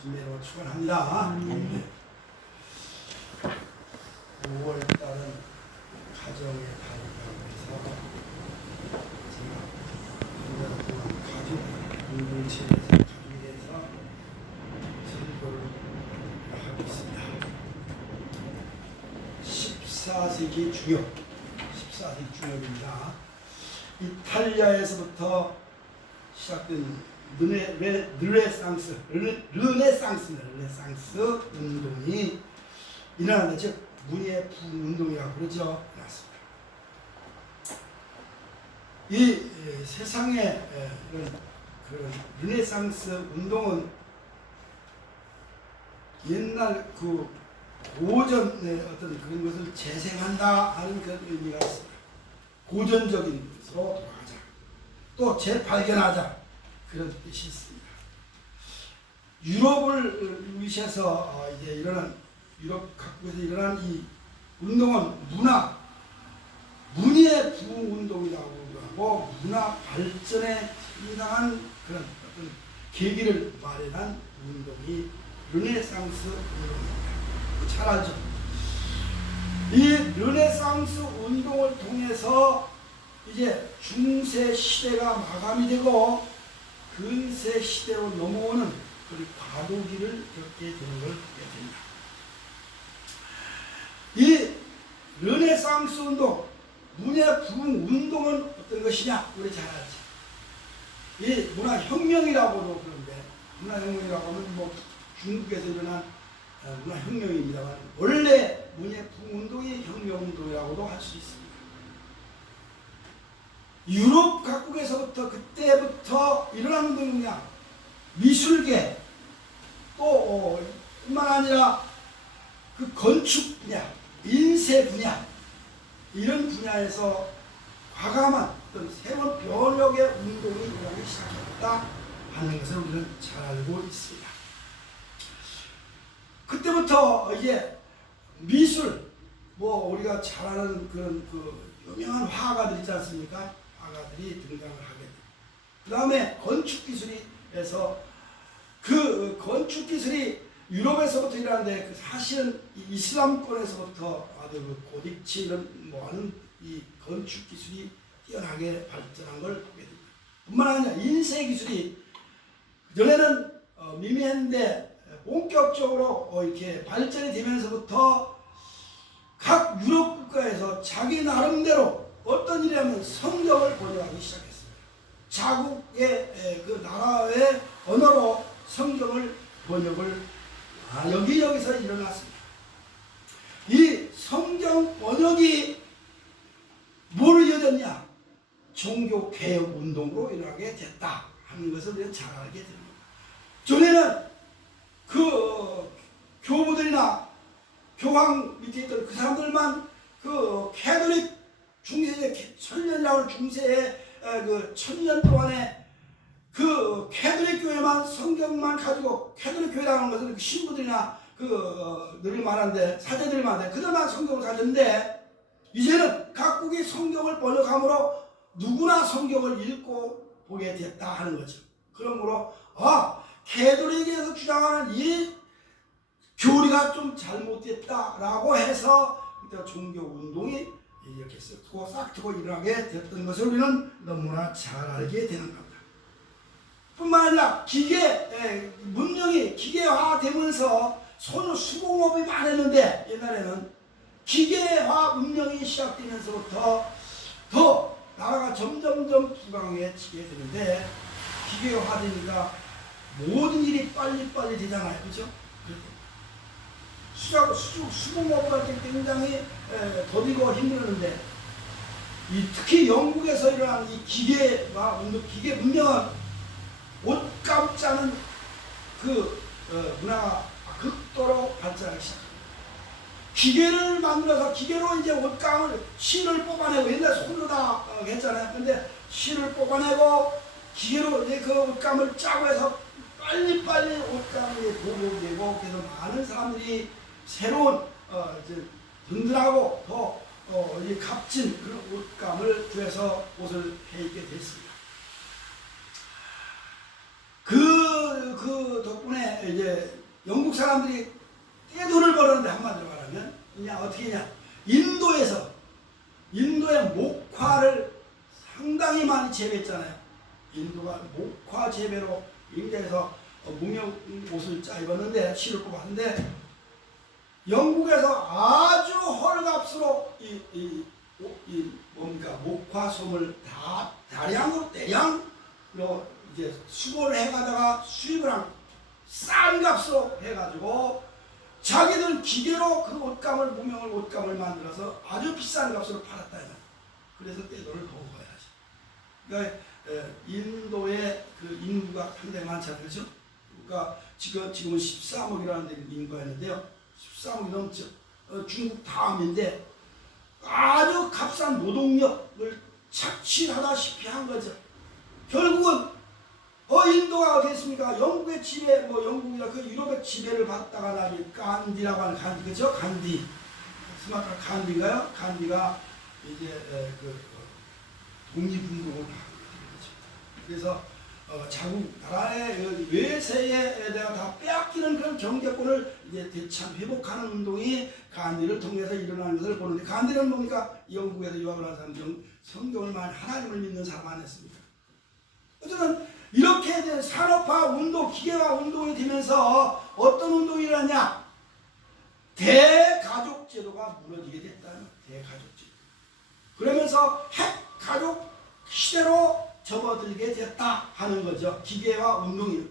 준비로 출발합니다. 네. 5월 달은 가정의 달이라고 해서 제가 한달 동안 가족 공동체에서 가족에서 설교를 하고 있습니다. 14세기 중엽, 14세기 중엽입니다. 이탈리아에서부터 시작된 르네, 레, 르네상스, 르, 르네상스입니다. 르네상스 운동이 일어난다. 즉 문예 부운동이라고 그러죠. 맞습니다. 이 에, 세상의 에, 이런 그런 르네상스 운동은 옛날 그 고전의 어떤 그런 것을 재생한다 하는 그런 의미가 있습니다. 고전적인 것으로 돌아가자. 또 재발견하자. 그런 뜻이 있습니다. 유럽을 위시해서 어, 이제 일어난 유럽 각국에서 일어난 이 운동은 문화, 문예 부흥 운동이라고 하고 문화 발전에 상당한 그런 어떤 계기를 마련한 운동이 르네상스 운동입니다. 잘 알죠? 이 르네상스 운동을 통해서 이제 중세 시대가 마감이 되고 근세 시대로 넘어오는 그 과도기를 겪게 되는 걸 보게 됩니다. 이 르네상스 운동, 문예 부흥 운동은 어떤 것이냐? 우리 잘 알죠. 이 문화혁명이라고도 그런데 문화혁명이라고 하면 뭐 중국에서 일어난 어, 문화혁명입니다만 원래 문예 부흥 운동이 혁명운동이라고도 할 수 있습니다. 유럽 각국에서부터 그때부터 일어난 운동이냐 미술계 또 어, 뿐만 아니라 그 건축 분야, 인쇄 분야 이런 분야에서 과감한 어떤 새로운 변혁의 운동이 일어나기 시작했다 하는 것을 우리는 잘 알고 있습니다. 그때부터 이제 미술 뭐 우리가 잘 아는 그런 그 유명한 화가들 있지 않습니까? 화가들이 등장을 하게 됩니다. 그 다음에 건축 기술에서 그 건축 기술이 유럽에서부터 일어나는데 그 사실은 이 이슬람권에서부터 아주 그 고딕치 이런 뭐 하는 이 건축 기술이 뛰어나게 발전한 걸 보게 됩니다. 뿐만 아니라 인쇄 기술이 전에는 어, 미미했는데 본격적으로 어, 이렇게 발전이 되면서부터 각 유럽 국가에서 자기 나름대로 어떤 일이라면 성경을 번역하기 시작했어요. 자국의 에, 그 나라의 언어로 성경을 번역을 아, 여기저기서 일어났습니다. 이 성경 번역이 뭐로 이어졌냐? 종교 개혁 운동으로 일어나게 됐다 하는 것을 우리는 잘 알게 됩니다. 전에는 그 어, 교부들이나 교황 밑에 있던 그 사람들만 그 캐톨릭 중세의 천년이라고 하는 중세의 에, 그 천년 동안에 그 캐톨릭 교회만 성경만 가지고 캐톨릭 교회라는 것은 그 신부들이나 그 어, 늘 말하는데 사제들이 말하는데 그들만 성경을 가졌는데 이제는 각국이 성경을 번역함으로 누구나 성경을 읽고 보게 됐다 하는 거죠. 그러므로 아 캐톨릭에서 주장하는 이 교리가 좀 잘못됐다라고 해서 그때 종교 운동이 이렇게 썩고 싹트고 일어나게 됐던 것을 우리는 너무나 잘 알게 되는 겁니다. 뿐만 아니라 기계 에, 문명이 기계화되면서 손 수공업이 많았는데 옛날에는 기계화 문명이 시작되면서부터 더 나라가 점점점 부강해지게 되는데 기계화되니까 모든 일이 빨리빨리 되잖아요. 그죠? 수작, 수, 때 굉장히 에, 더디고 힘들었는데 이 특히 영국에서 일어난 이 기계와 기계 문명은 옷감 짜는 그 어, 문화가 극도로 발전하기 시작합니다. 기계를 만들어서 기계로 이제 옷감을 실을 뽑아내고 옛날 손으로 다 어, 했잖아요. 근데 실을 뽑아내고 기계로 이제 그 옷감을 짜고 해서 빨리빨리 옷감이 보급되고 그래서 많은 사람들이 새로운 어, 이제 든든하고 더 어, 이 값진 그런 옷감을 구해서 옷을 해 입게 됐습니다. 그, 그 덕분에 이제 영국 사람들이 떼돈을 벌었는데 한마디로 말하면 그냥 어떻게 했냐 인도에서 인도의 목화를 상당히 많이 재배했잖아요. 인도가 목화 재배로 인도에서 무명 옷을 짜 입었는데 실을 뽑았는데 영국에서 아주 헐값으로 이, 이, 이 뭡니까 목화솜을 다 다량으로 대량으로 이제 수거를 해가다가 수입을 한싼 값으로 해가지고 자기들 기계로 그 옷감을 무명을 옷감을 만들어서 아주 비싼 값으로 팔았다 이거. 그래서 떼돈을 번 거야지. 그러니까 에, 인도의 그 인구가 상당히 많지 않죠? 그러니까 지금 지금은 13억이라는 데 인구가 있는데요. 13억이 넘죠. 어, 중국 다음인데 아주 값싼 노동력을 착취하다시피 한 거죠. 결국은 어 인도가 어디 있습니까? 영국의 지배 뭐 영국이나 그 유럽의 지배를 받다가 나니 간디라고 하는 간디 그죠? 간디 스마트가 간디가요? 간디가 이제 에, 그 어, 독립운동을 하고 거죠. 그래서 어, 자국 나라의 그 외세에 대한 다 빼앗기는 그런 경제권을 이제 되찾 회복하는 운동이 간디를 통해서 일어나는 것을 보는데 간디는 뭡니까? 영국에서 유학을 한 사람 중 성경을 말 하나님을 믿는 사람 안 했습니까? 어쨌든 이렇게 된 산업화 운동, 기계화 운동이 되면서 어떤 운동이 일어났냐? 대가족 제도가 무너지게 됐다는 대가족 제도. 그러면서 핵 가족 시대로 접어들게 됐다 하는 거죠. 기계화 운동이.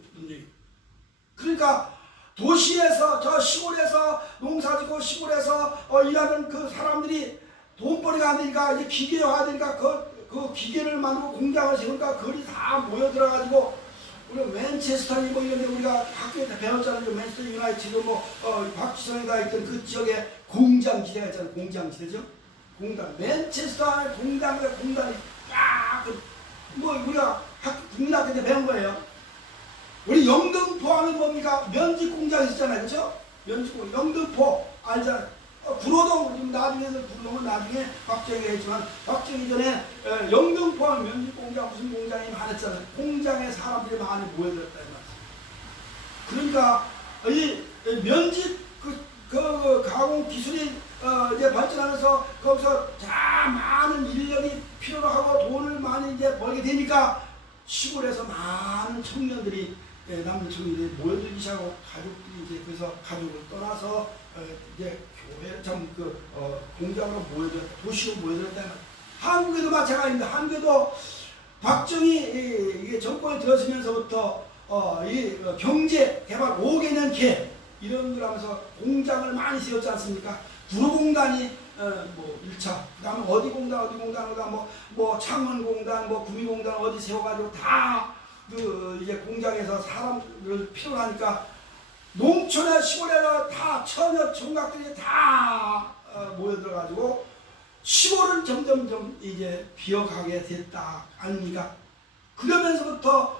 그러니까 도시에서 저 시골에서 농사짓고 시골에서 어, 일하는 그 사람들이 돈벌이가 안 되니까 이제 기계화 되니까 그, 그 기계를 만들고 공장을 세우니까 거기 다 모여 들어가지고 우리 맨체스터니 뭐 이런데 우리가 학교에서 배웠잖아요. 맨체스터 유나이티드 뭐 어, 박지성이가 있던 그 지역에 공장 지대가 있잖아요. 공장 지대죠. 공단 맨체스터 안에 공단에 공단이 쫙 뭐 우리가 학, 국민학교 때 배운 거예요. 우리 영등포 하면 뭡니까? 면직 공장 있잖아요. 그렇죠? 면직 공장. 영등포 알잖아요. 어, 구로동 지금 나중에는 구로동은 나중에 박정희가 했지만 박정희 전에 에, 영등포 하면 면직 공장 무슨 공장이 많았잖아요. 공장에 사람들이 많이 모여들었다 이 말이죠. 그러니까 이 면직 그, 그 가공 기술이 어, 이제 발전하면서 거기서 자 벌게 되니까 시골에서 많은 청년들이 예, 남녀 청년들이 모여들기 시작하고 가족들이 이제 그래서 가족을 떠나서 어, 이제 교회 참그 어, 공장으로 모여들 도시로 모여들었다. 한국에도 마찬가지입니다. 한국에도 박정희 이, 이게 정권에 들어서면서부터 어, 이 어, 경제 개발 5개년 계획 이런 걸 하면서 공장을 많이 세웠지 않습니까? 구로공단이 어, 뭐 1차, 그 다음에 어디 공단, 어디 공단, 그다음 뭐, 뭐 창원공단, 뭐 구미공단 어디 세워가지고 다 그 이제 공장에서 사람을 필요로 하니까 농촌에 시골에 다 처녀 총각들이 다 어, 모여들어가지고 시골은 점점점 이제 비어가게 됐다 아닙니까? 그러면서부터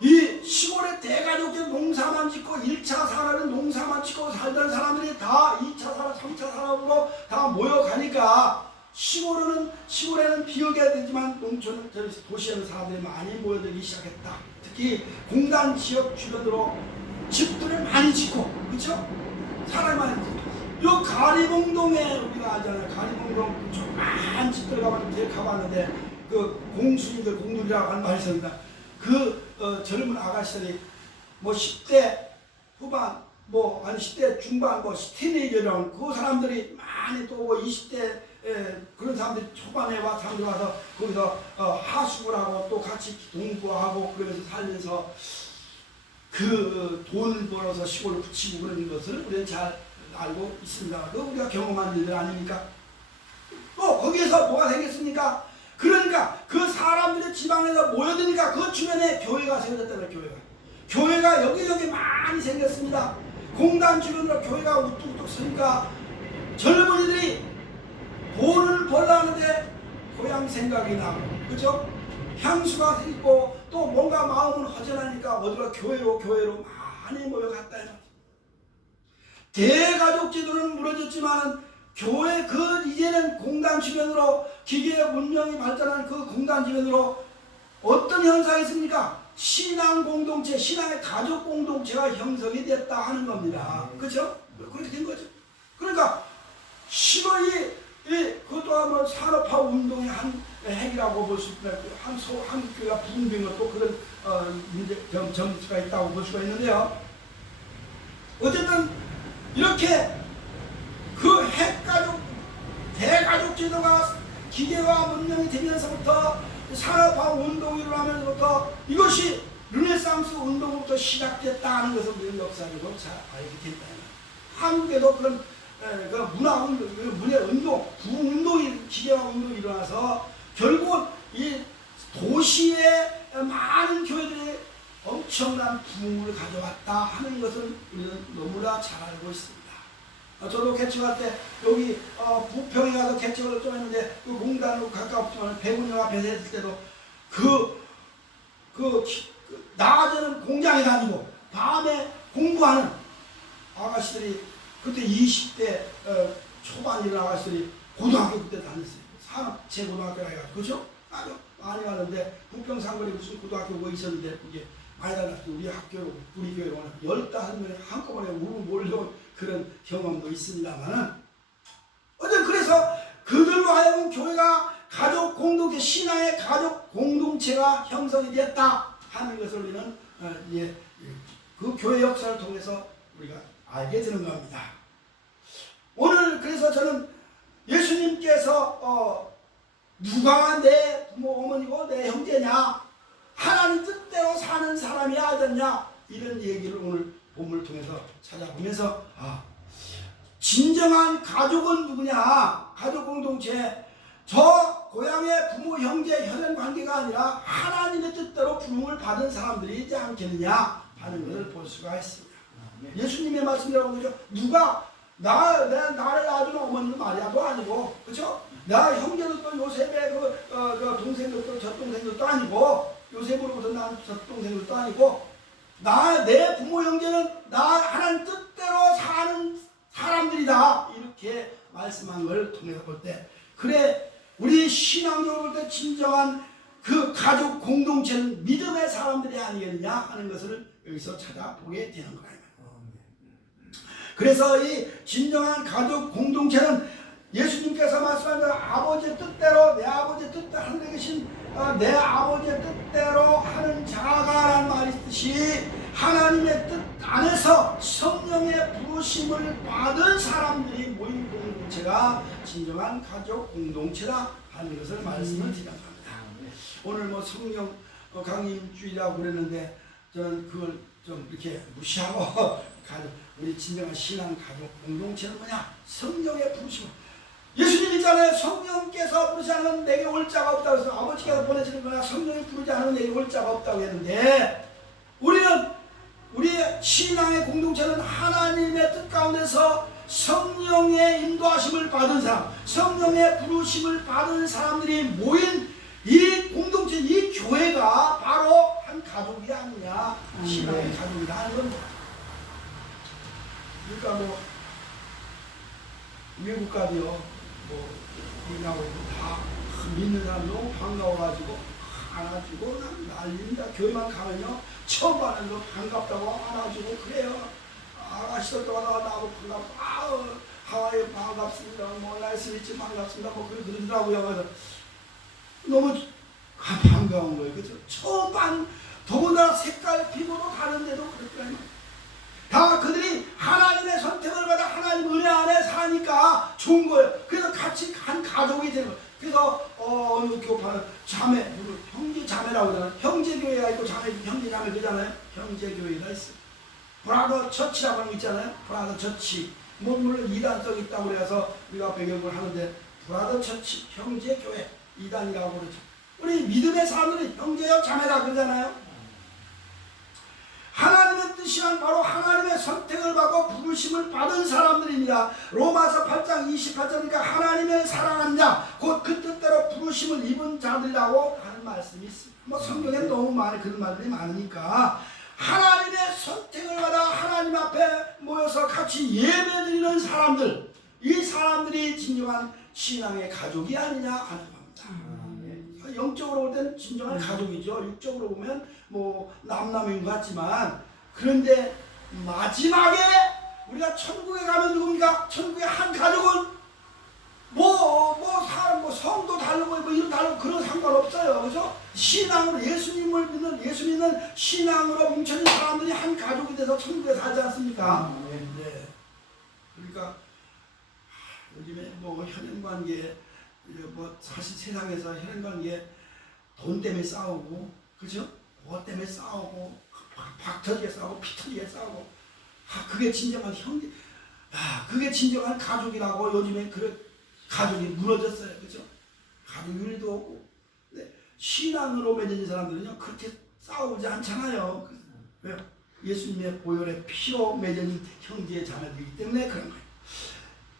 이 시골의 대가족들 농사만 짓고 1차 산업은 농사만 짓고 살던 사람들이 다 2차 산업, 3차 산업으로 다 모여가니까 시골에는 시골에는 비어게 되지만 농촌은 저 도시에는 사람들이 많이 모여들기 시작했다. 특히 공단 지역 주변으로 집들을 많이 짓고 그렇죠? 사람이 많이 짓고 요 가리봉동에 우리가 알잖아요. 가리봉동 조그만 집들 가봤는데 그 공순이들 공들이라고 하는 말이 있습니다. 그 어, 젊은 아가씨들이 뭐 10대 후반 뭐 아니 10대 중반 뭐 티네이저라는 그 사람들이 많이 또뭐 20대 에, 그런 사람들이 초반에 와 사람들 와서 거기서 어, 하숙을 하고 또 같이 동거하고 그러면서 살면서 그 돈을 벌어서 시골을 붙이고 그러는 것을 우리는 잘 알고 있습니다. 그 우리가 경험한 일들 아닙니까? 또 거기에서 뭐가 생겼습니까? 그러니까 그 사람들이 지방에서 모여드니까 그 주변에 교회가 생겼다는 교회가. 교회가 여기저기 많이 생겼습니다. 공단 주변으로 교회가 우뚝우뚝 서니까 젊은이들이 돈을 벌라는데 고향 생각이 나고, 그죠? 향수가 있고 또 뭔가 마음은 허전하니까 어디가 교회로 교회로 많이 모여갔다. 대가족 제도는 무너졌지만 교회 그 이제는 공단 주변으로 기계 문명이 발전한 그 공단 주변으로 어떤 현상이 있습니까? 신앙 공동체, 신앙의 가족 공동체가 형성이 됐다 하는 겁니다. 그렇죠? 그렇게 된 거죠. 그러니까 신호이 이 그것도 뭐 산업화 운동의 한 핵이라고 볼 수 있다. 한소 한교가 붕괴 것도 그런 어, 문제 점, 점수가 있다고 볼 수가 있는데요. 어쨌든 이렇게 그 핵가족 대가족 제도가 기계화 문명이 되면서부터 산업화 운동이 일어나면서부터 이것이 르네상스 운동부터 시작됐다는 것을 우리는 역사적으로 잘 알게 된다. 한국에도 그런 에, 그 문화 운동, 그 문화 운동, 부운동이 기계화 운동이 일어나서 결국은 이 도시에 많은 교회들이 엄청난 부흥을 가져왔다 하는 것을 우리는 너무나 잘 알고 있습니다. 어, 저도 개척할 때 여기 어, 부평에 가서 개척을 좀 했는데 그 공단으로 가깝지만 배구님 앞에서 했을 때도 그, 그, 기- 그 낮에는 공장에 다니고 밤에 공부하는 아가씨들이 그때 20대 어, 초반 이런 아가씨들이 고등학교 그때 다녔어요. 산업 제 고등학교라 해가지고 그죠? 아주 많이 가는데 부평 상거리 무슨 고등학교가 있었는데 그게 많이 다녔어 우리 학교로 우리 교회로 오는 열다섯 명이 한꺼번에 우르 몰려온 그런 경험도 있습니다만은 어쨌든 그래서 그들로 하여금 교회가 가족 공동체 신앙의 가족 공동체가 형성이 됐다 하는 것을 우리는 어, 그 교회 역사를 통해서 우리가 알게 되는 겁니다. 오늘 그래서 저는 예수님께서 어, 누가 내 부모 어머니고 내 형제냐 하나님 뜻대로 사는 사람이 아니냐 이런 얘기를 오늘 본문을 통해서 찾아보면서 아 진정한 가족은 누구냐 가족 공동체 저 고향의 부모 형제 혈연 관계가 아니라 하나님의 뜻대로 부름을 받은 사람들이지 않겠느냐 하는 것을 볼 수가 있습니다. 예수님의 말씀이라고 그러죠. 누가 나, 내, 나를 낳아준 어머니는 마리아도 아니고, 그죠? 나 형제도 또 요셉의 그, 어, 그 동생들도 젖동생들도 아니고, 요셉으로부터 난 젖동생들도 아니고, 나, 내 부모 형제는 나 하나님 뜻대로 사는 사람들이다. 이렇게 말씀한 걸 통해서 볼 때, 그래, 우리 신앙적으로 볼 때 진정한 그 가족 공동체는 믿음의 사람들이 아니겠냐 하는 것을 여기서 찾아보게 되는 거예요. 그래서 이 진정한 가족 공동체는 예수님께서 말씀한 대로 아버지의 뜻대로 내 아버지의 뜻대로 하는 어, 내 아버지의 뜻대로 하는 자가라는 말이 있듯이 하나님의 뜻 안에서 성령의 부르심을 받은 사람들이 모인 공동체가 진정한 가족 공동체다 하는 것을 말씀을 드린 겁니다. 오늘 뭐 성령 어, 강림주의라고 그랬는데 저는 그걸 좀 이렇게 무시하고 우리 진정한 신앙 가족 공동체는 뭐냐? 성령의 부르심. 예수님 있잖아요. 성령께서 부르지 않으면 내게 올 자가 없다고 해서 아버지께서 보내시는 거나 성령이 부르지 않으면 내게 올 자가 없다고 했는데 우리는 우리의 신앙의 공동체는 하나님의 뜻 가운데서 성령의 인도하심을 받은 사람, 성령의 부르심을 받은 사람들이 모인 이 공동체, 이 교회가 바로 한 가족이 아니냐, 신앙의 가족이다 하는 겁니다. 그러니까 뭐 외국 가도요, 뭐 우리나라고 다 믿는 사람 너무 반가워가지고 안아주고 난 난립니다. 교회만 가면요, 처음 봐는 거 반갑다고 안아주고 그래요. 아가씨들 또하다 나하고 반갑고 아우 하와이 반갑습니다. 뭐 날씨있지 반갑습니다. 뭐 그래 그러더라고요. 그래서 너무 아, 반가운 거예요. 그죠? 처음 반 더군다나 색깔 피부도 다른데도 그랬더니 다 그들이 하나님의 선택을 받아 하나님 은혜 안에 사니까 좋은 거예요. 그래서 같이 한 가족이 되는 거예요. 그래서 어, 어느 교파는 자매, 누구, 형제 자매라고 그러잖아요. 형제 교회가 있고 자매, 그잖아요. 형제 교회가 있어요. 브라더 처치라고 하는 거 있잖아요. 브라더 처치. 뭐 물론 이단성 있다고 그래서 우리가 배경을 하는데 브라더 처치, 형제 교회, 이단이라고 그러죠. 우리 믿음의 사람들이 형제요 자매다 그러잖아요. 하나님의 뜻이란 바로 하나님의 선택을 받고 부르심을 받은 사람들입니다. 로마서 8장 28절이니까 하나님의 사랑한 자, 곧 그 부르심을 입은 자들이라고 하는 말씀이 있습니다. 뭐 성경에 너무 많은 그런 말들이 많으니까 하나님의 선택을 받아 하나님 앞에 모여서 같이 예배드리는 사람들, 이 사람들이 진정한 신앙의 가족이 아니냐 하는 겁니다. 그 영적으로 볼 때는 진정한 가족이죠. 육적으로 보면 뭐 남남인 것 같지만 그런데 마지막에 우리가 천국에 가면 누굽니까? 천국의 한 가족은 뭐 뭐 사람 뭐 성도 다르고 뭐 이런 다르고 그런 상관없어요. 그죠? 신앙으로 예수님을 믿는 예수 믿는 신앙으로 뭉쳐진 사람들이 한 가족이 돼서 천국에 살지 않습니까? 네. 그러니까 요즘에 뭐 혈연 관계 뭐 사실 세상에서 혈연 관계 돈 때문에 싸우고 그죠? 뭐 때문에 싸우고 박- 박터지게 싸우고 피터지게 싸우고 아 그게 진정한 형제 아 그게 진정한 가족이라고 요즘에 그 가족이 무너졌어요 그죠? 가족 윤리도 없고 근데 신앙으로 맺어진 사람들은요 그렇게 싸우지 않잖아요 그- 왜요? 예수님의 보혈의 피로 맺어진 형제 자매들이기 때문에 그런 거예요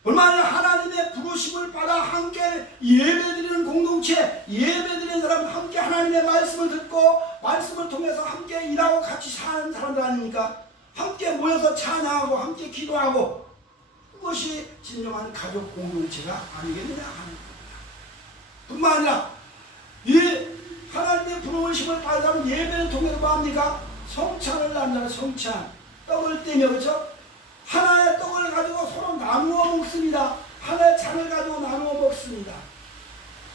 얼마나 하나님의 부르심을 받아 함께 예배드리는 공동체, 예배드리는 사람 함께 하나님의 말씀을 듣고 말씀을 통해서 함께 일하고 같이 사는 사람들 아닙니까? 함께 모여서 찬양하고 함께 기도하고 그것이 진정한 가족 공동체가 아니겠느냐 하는 겁니다. 뿐만 아니라 이 하나님의 부르심을 받아면 예배를 통해서 뭐 합니까? 성찬을 남자는 성찬 떡을 떼며 그렇죠? 하나의 떡을 가지고 서로 나누어 먹습니다. 하나의 잔을 가지고 나누어 먹습니다.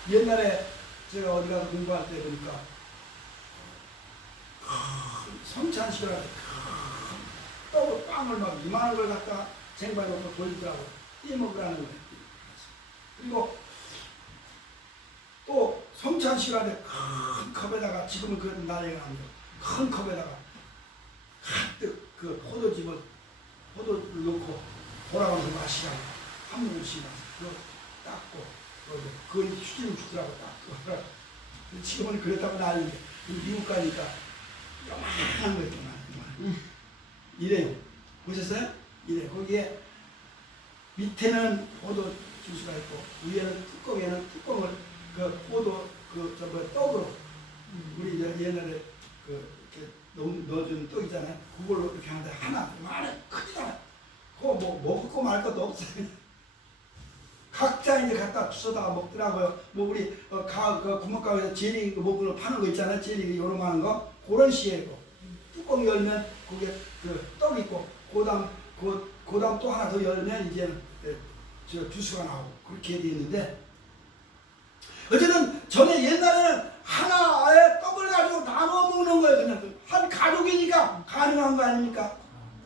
옛날에 제가 어디 가서 공부할 때 보니까 큰 성찬 시간에 큰 떡을 빵을 막 이만한 걸 갖다 쟁반에 놓고 돌리더라고 떼 먹으라는 거예요. 그리고 또 성찬 시간에 큰 컵에다가 지금은 그런 나이가 아니고 큰 컵에다가 가득 그 포도즙을 포도를 넣고 돌아가면서 마시라고 한 모금씩 닦고 그걸 휴지를 주더라고 닦고 지금은 그랬다고 난리인데 미국 가니까 요만한 거 있구나 요만한 이래요 보셨어요? 이래 거기에 밑에는 포도 주스가 있고 위에는 뚜껑에는 뚜껑을 그 포도 그저 뭐 떡으로 우리 이제 옛날에 그 이렇게 넣- 넣어준 떡 있잖아요. 그걸로 이렇게 하는데 하나 많이 크지잖아. 그거 뭐 먹고 말 것도 없어요. 각자 이제 갖다 주워다가 먹더라고요. 뭐 우리 어, 가, 그 구멍가게에서 제리 그 먹으러 파는 거 있잖아요. 제리 요런만한 거 그런 시에고 뚜껑 열면 거기에 그 떡 있고 그 다음 그 그 다음 또 하나 더 열면 이제 예, 저 주스가 나오고 그렇게 돼 있는데 어쨌든 전에 옛날에는 하나의 떡을 가지고 나눠 먹는 거예요. 그냥 한 가족이니까 가능한 거 아닙니까?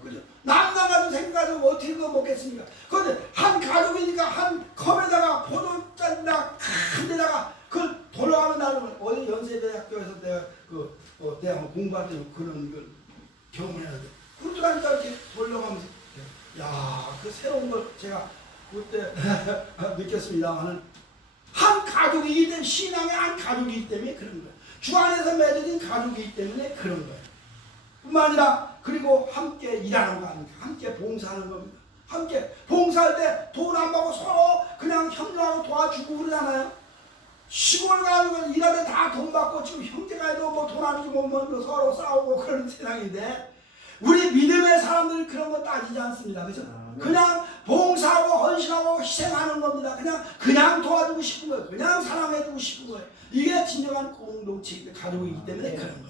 그죠? 남나가도 생각하고 어떻게 그거 먹겠습니까? 그런데 한 가족이니까 한 컵에다가 포도잔이나 큰 데다가 그 돌아가면 나는 어디 연세대학교에서 내가 그 어, 내가 공부할 때 그런 걸 경험했는데 그러니까 이렇게 돌려가면서 야 그 새로운 걸 제가 그때 느꼈습니다만은 한 가족이기 때문에 신앙의 한 가족이기 때문에 그런 거예요. 주 안에서 맺어진 가족이기 때문에 그런 거예요. 뿐만 아니라 그리고 함께 일하는 거 아닙니까? 함께 봉사하는 겁니다. 함께 봉사할 때 돈 안 받고 서로 그냥 협력하고 도와주고 그러잖아요. 시골 가는 건 일하는데 다돈 받고 지금 형제가 해도 뭐 돈 안 주고 뭐 서로 싸우고 그런 세상인데 우리 믿음의 사람들은 그런 거 따지지 않습니다. 그죠? 아, 네. 그냥 봉사하고 헌신하고 희생하는 겁니다. 그냥 그냥 도와주고 싶은 거예요. 그냥 사랑해주고 싶은 거예요. 이게 진정한 공동체 가족이기 때문에 네. 그런 거예요.